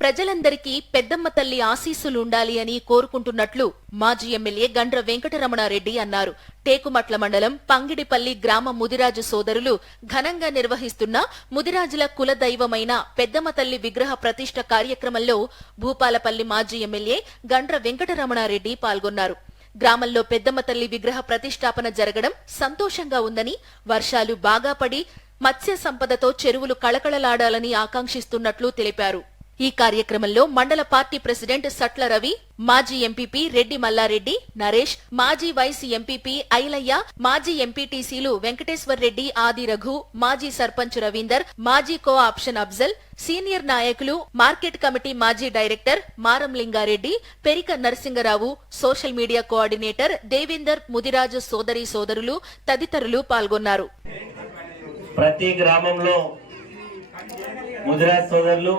ప్రజలందరికీ పెద్దమ్మ తల్లి ఆశీస్సులుండాలి అని కోరుకుంటున్నట్లు మాజీ ఎమ్మెల్యే గండ్ర వెంకటరమణారెడ్డి అన్నారు. టేకుమట్ల మండలం పంగిడిపల్లి గ్రామ ముదిరాజు సోదరులు ఘనంగా నిర్వహిస్తున్న ముదిరాజుల కులదైవమైన పెద్దమ్మ తల్లి విగ్రహ ప్రతిష్ఠ కార్యక్రమంలో భూపాలపల్లి మాజీ ఎమ్మెల్యే గండ్ర వెంకటరమణారెడ్డి పాల్గొన్నారు. గ్రామంలో పెద్దమ్మ తల్లి విగ్రహ ప్రతిష్టాపన జరగడం సంతోషంగా ఉందని వర్షాలు బాగా పడి మత్స్య సంపదతో చెరువులు కళకళలాడాలని ఆకాంక్షిస్తున్నట్లు తెలిపారు. ఈ కార్యక్రమంలో మండల పార్టీ ప్రెసిడెంట్ సట్ల రవి మాజీ ఎంపీపీ రెడ్డి మల్లారెడ్డి నరేష్ మాజీ వైస్ ఎంపీపీ ఐలయ్య మాజీ ఎంపీటీసీలు వెంకటేశ్వర్ రెడ్డి ఆది రఘు మాజీ సర్పంచ్ రవీందర్ మాజీ కో ఆప్షన్ అఫ్జల్ సీనియర్ నాయకులు మార్కెట్ కమిటీ మాజీ director Maram Lingareddy Perika Narasingarao social media coordinator Devender Mudiraj సోదరి సోదరులు తదితరులు పాల్గొన్నారు. ప్రతి గ్రామంలో ముదిరాజ్ సోదరులు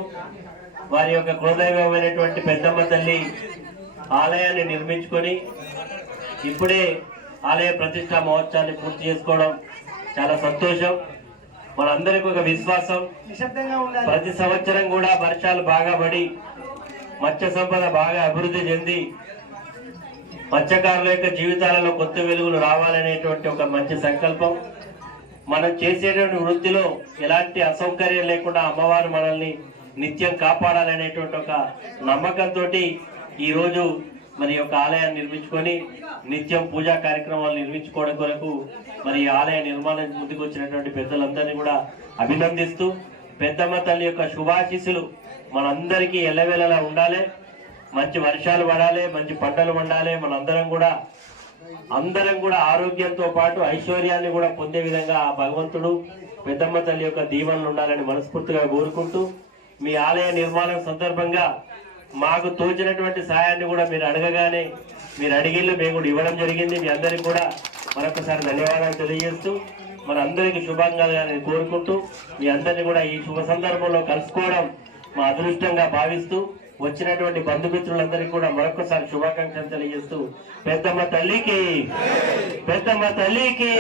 వారి యొక్క కులదైవమైనటువంటి పెద్దమ్మ తల్లి ఆలయాన్ని నిర్మించుకొని ఇప్పుడే ఆలయ ప్రతిష్టా మహోత్సవాన్ని పూర్తి చేసుకోవడం చాలా సంతోషం. మనందరికీ ఒక విశ్వాసం. ప్రతి సంవత్సరం కూడా వర్షాలు బాగా పడి మత్స్య సంపద బాగా అభివృద్ధి చెంది మత్స్యకారుల యొక్క జీవితాలలో కొత్త వెలుగులు రావాలనేటువంటి ఒక మంచి సంకల్పం. మనం చేసేటువంటి వృత్తిలో ఎలాంటి అసౌకర్యం లేకుండా అమ్మవారు మనల్ని నిత్యం కాపాడాలనేటువంటి ఒక నమ్మకంతో ఈరోజు మరి యొక్క ఆలయాన్ని నిర్మించుకొని నిత్యం పూజా కార్యక్రమాలు నిర్మించుకోవడం కొరకు మరి ఆలయ నిర్మాణం ముందుకు వచ్చినటువంటి పెద్దలందరినీ కూడా అభినందిస్తూ పెద్దమ్మ తల్లి యొక్క శుభాశీస్సులు మనందరికీ ఎల్లవేళలా ఉండాలి. మంచి వర్షాలు పడాలి మంచి పంటలు పండాలి. మనందరం కూడా అందరం కూడా ఆరోగ్యంతో పాటు ఐశ్వర్యాన్ని కూడా పొందే విధంగా ఆ భగవంతుడు పెద్దమ్మ తల్లి యొక్క దీవెనలు ఉండాలని మనస్ఫూర్తిగా కోరుకుంటూ మీ ఆలయ నిర్మాణం సందర్భంగా మాకు తోచినటువంటి సహాయాన్ని కూడా మీరు అడగగానే మీరు అడిగిళ్ళు మేము కూడా ఇవ్వడం జరిగింది. మీ అందరికి కూడా మరొకసారి ధన్యవాదాలు తెలియజేస్తూ మన అందరికీ శుభంగా కోరుకుంటూ మీ అందరినీ కూడా ఈ శుభ సందర్భంలో కలుసుకోవడం మా అదృష్టంగా భావిస్తూ వచ్చినటువంటి బంధుమిత్రులందరికీ కూడా మరొకసారి శుభాకాంక్షలు తెలియజేస్తూ పెద్దమ్మ తల్లికి పెద్దమ్మ తల్లికి.